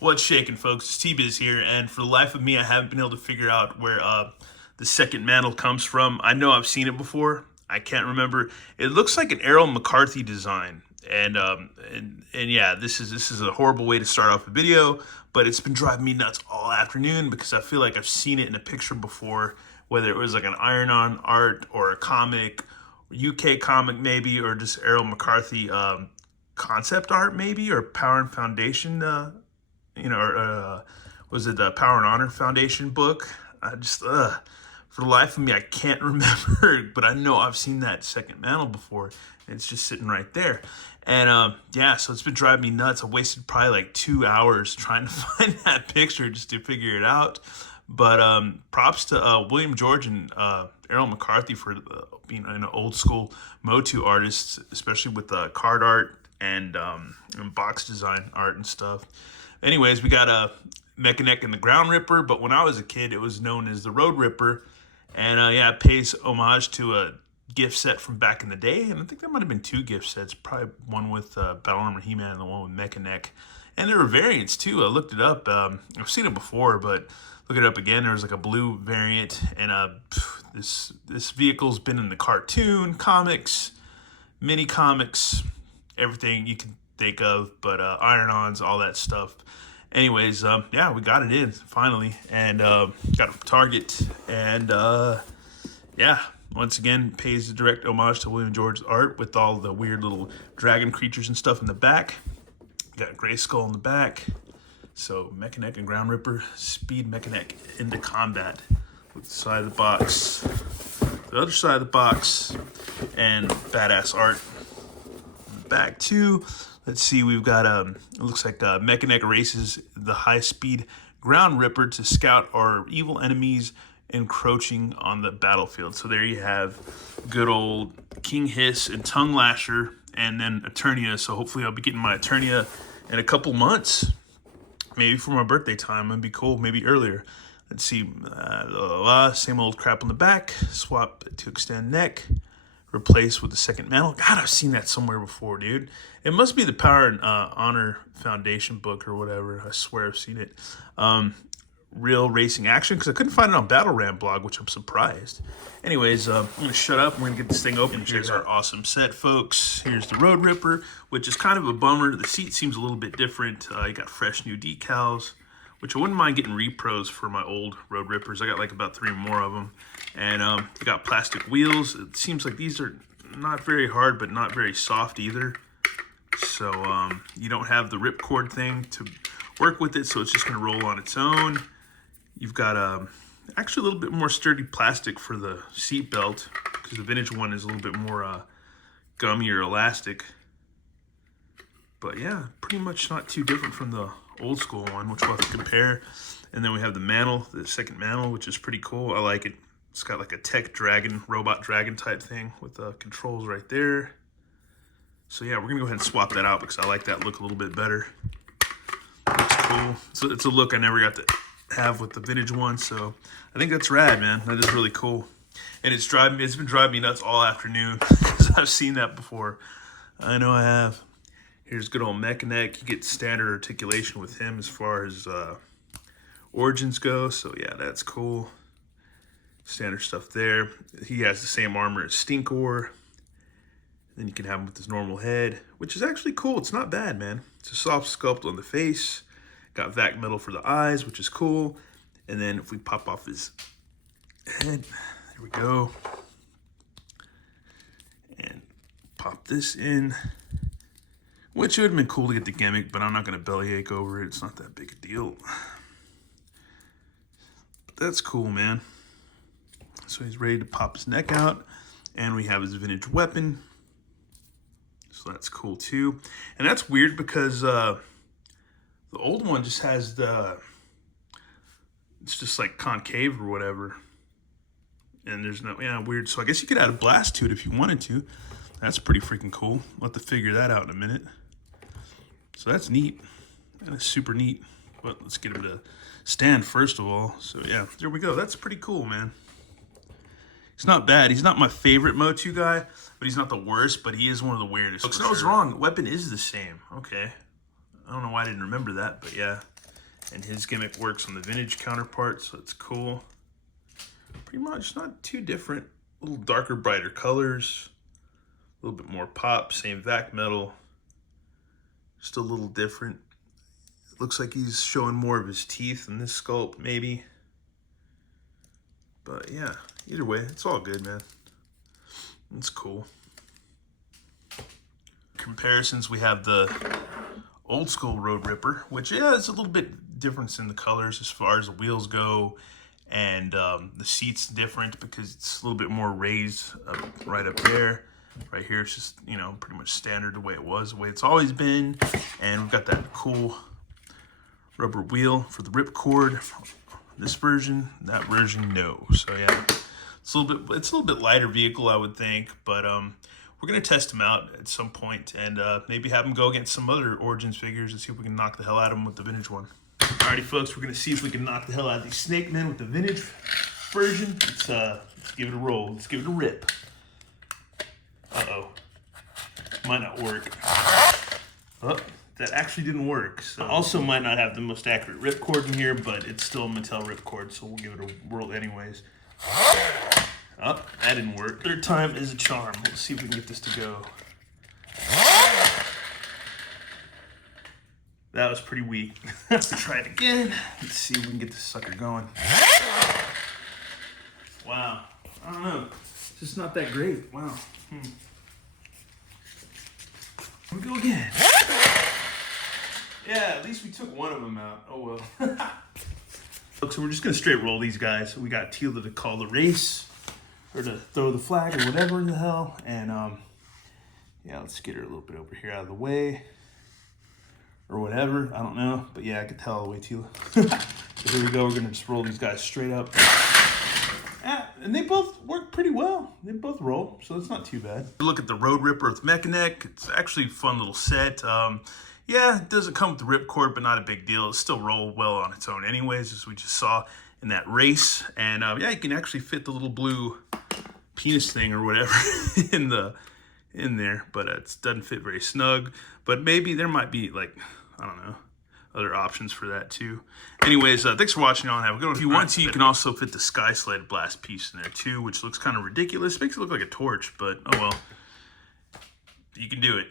What's shaking, folks? It's T-Biz here, and for the life of me, I haven't been able to figure out where the second mantle comes from. I know I've seen it before. I can't remember. It looks like an Errol McCarthy design, and yeah, this is a horrible way to start off a video, but it's been driving me nuts all afternoon because I feel like I've seen it in a picture before, whether it was like an iron-on art or a comic, UK comic maybe, or just Errol McCarthy concept art maybe, or Power and Foundation. Or was it the Power and Honor Foundation book? I just, for the life of me, I can't remember, but I know I've seen that second mantle before. And it's just sitting right there. And yeah, so it's been driving me nuts. I wasted probably like 2 hours trying to find that picture just to figure it out. But props to William George and Errol McCarthy for being an old school Motu artist, especially with card art and box design art and stuff. Anyways, we got a Mekaneck and the Ground Ripper, but when I was a kid, it was known as the Road Ripper. And yeah, it pays homage to a gift set from back in the day. And I think there might have been two gift sets, probably one with Battle Armor He-Man and the one with Mekaneck. And there were variants too. I looked it up. I've seen it before, but look it up again. There was like a blue variant, and this vehicle's been in the cartoon, comics, mini comics, everything you can think of, but iron-ons, all that stuff. Anyways, yeah, we got it in finally, and got it from Target, and yeah, once again pays a direct homage to William George's art with all the weird little dragon creatures and stuff in the back. Got Gray Skull in the back. So Mekaneck and Ground Ripper speed Mekaneck into combat with the side of the box, the other side of the box, and badass art in the back too. Let's see, we've got, it looks like Mekaneck races the high-speed Ground Ripper to scout our evil enemies encroaching on the battlefield. So there you have good old King Hiss and Tongue Lasher, and then Eternia. So hopefully I'll be getting my Eternia in a couple months. Maybe for my birthday time. It'd be cool, maybe earlier. Let's see, same old crap on the back. Swap to extend neck. Replace with the second mantle. God, I've seen that somewhere before, dude. It must be the Power and Honor Foundation book or whatever. I swear I've seen it. Real racing action, because I couldn't find it on Battle Ram blog, which I'm surprised. Anyways, I'm going to shut up. We're going to get this thing open. Here's our awesome set, folks. Here's the Road Ripper, which is kind of a bummer. The seat seems a little bit different. You got fresh new decals, which I wouldn't mind getting repros for my old Road Rippers. I got like about 3 more of them. And you got plastic wheels. It seems like these are not very hard, but not very soft either. So you don't have the ripcord thing to work with it, so it's just going to roll on its own. You've got actually a little bit more sturdy plastic for the seat belt, because the vintage one is a little bit more gummy or elastic. But yeah, pretty much not too different from the old school one, which we'll have to compare. And then we have the mantle, the second mantle, which is pretty cool. I like it. It's got like a tech dragon, robot dragon type thing with the controls right there. So yeah, we're gonna go ahead and swap that out because I like that look a little bit better. Looks cool. So it's a look I never got to have with the vintage one. So I think that's rad, man. That is really cool. And it's been driving me nuts all afternoon because I've seen that before. I know I have. Here's good old Mekaneck. You get standard articulation with him as far as origins go. So yeah, that's cool. Standard stuff there. He has the same armor as Stinkor. Then you can have him with his normal head, which is actually cool. It's not bad, man. It's a soft sculpt on the face. Got vac metal for the eyes, which is cool. And then if we pop off his head, there we go. And pop this in, which would have been cool to get the gimmick, but I'm not going to bellyache over it. It's not that big a deal. But that's cool, man. So he's ready to pop his neck out, and we have his vintage weapon. So that's cool too. And that's weird because the old one just has it's just like concave or whatever. And there's no, yeah, weird. So I guess you could add a blast to it if you wanted to. That's pretty freaking cool. We'll have to figure that out in a minute. So that's neat. That's super neat. But let's get him to stand first of all. So yeah, there we go. That's pretty cool, man. He's not bad. He's not my favorite Motu guy, but he's not the worst, but he is one of the weirdest. Folks, I was wrong. Weapon is the same. Okay. I don't know why I didn't remember that, but yeah. And his gimmick works on the vintage counterpart, so it's cool. Pretty much not too different. A little darker, brighter colors. A little bit more pop, same vac metal. Just a little different. It looks like he's showing more of his teeth in this sculpt, maybe. But yeah, either way, it's all good, man. It's cool. Comparisons, we have the old school Road Ripper, which, yeah, it's a little bit difference in the colors as far as the wheels go. And the seat's different because it's a little bit more raised right up there. Right here, it's just, you know, pretty much standard the way it was, the way it's always been. And we've got that cool rubber wheel for the ripcord. This version, that version, no. So yeah, it's a little bit lighter vehicle, I would think. But we're gonna test them out at some point and maybe have them go against some other Origins figures and see if we can knock the hell out of them with the vintage one. Alrighty, folks, we're gonna see if we can knock the hell out of these Snake Men with the vintage version. Let's give it a roll. Let's give it a rip. Uh-oh. Might not work. Oh, that actually didn't work. So also might not have the most accurate ripcord in here, but it's still a Mattel ripcord, so we'll give it a whirl anyways. Oh, that didn't work. Third time is a charm. Let's see if we can get this to go. That was pretty weak. Let's try it again. Let's see if we can get this sucker going. Wow. I don't know. It's just not that great. Wow. Here we go again. Yeah, at least we took one of them out. Oh well. Look, so we're just gonna straight roll these guys. So we got Tila to call the race, or to throw the flag, or whatever the hell. And yeah, let's get her a little bit over here out of the way, or whatever. I don't know, but yeah, I could tell all the way, Tila. So here we go. We're gonna just roll these guys straight up. And they both work pretty well. They both roll, so it's not too bad. Look at the Road Ripper with Mekaneck. It's actually a fun little set. Yeah, it doesn't come with the ripcord, but not a big deal. It still roll well on its own anyways, as we just saw in that race. And yeah, you can actually fit the little blue penis thing or whatever in there, but it doesn't fit very snug. But maybe there might be, like, I don't know, other options for that too. Anyways, thanks for watching on. Have a good one. If you want to, you can also fit the Sky Sled Blast piece in there too, which looks kind of ridiculous. Makes it look like a torch, but oh well. You can do it.